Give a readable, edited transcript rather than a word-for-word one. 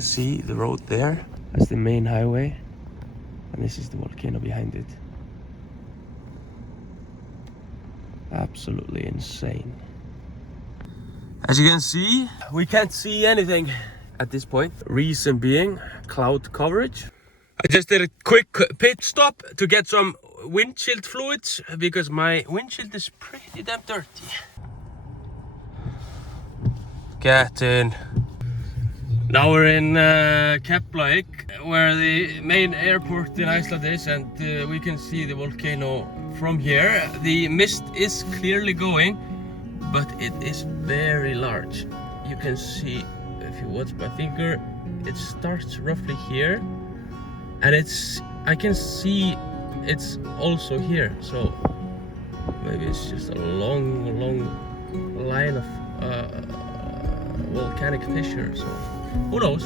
can see the road there. That's the main highway. And this is the volcano behind it. Absolutely insane. As you can see, we can't see anything at this point. Reason being cloud coverage. I just did a quick pit stop to get some windshield fluids because my windshield is pretty damn dirty. Get in. Now we're in Keflavík, where the main airport in Iceland is, and we can see the volcano from here. The mist is clearly going, but it is very large. You can see, if you watch my finger, it starts roughly here, and I can see it's also here. So maybe it's just a long line of volcanic fissure. So who knows?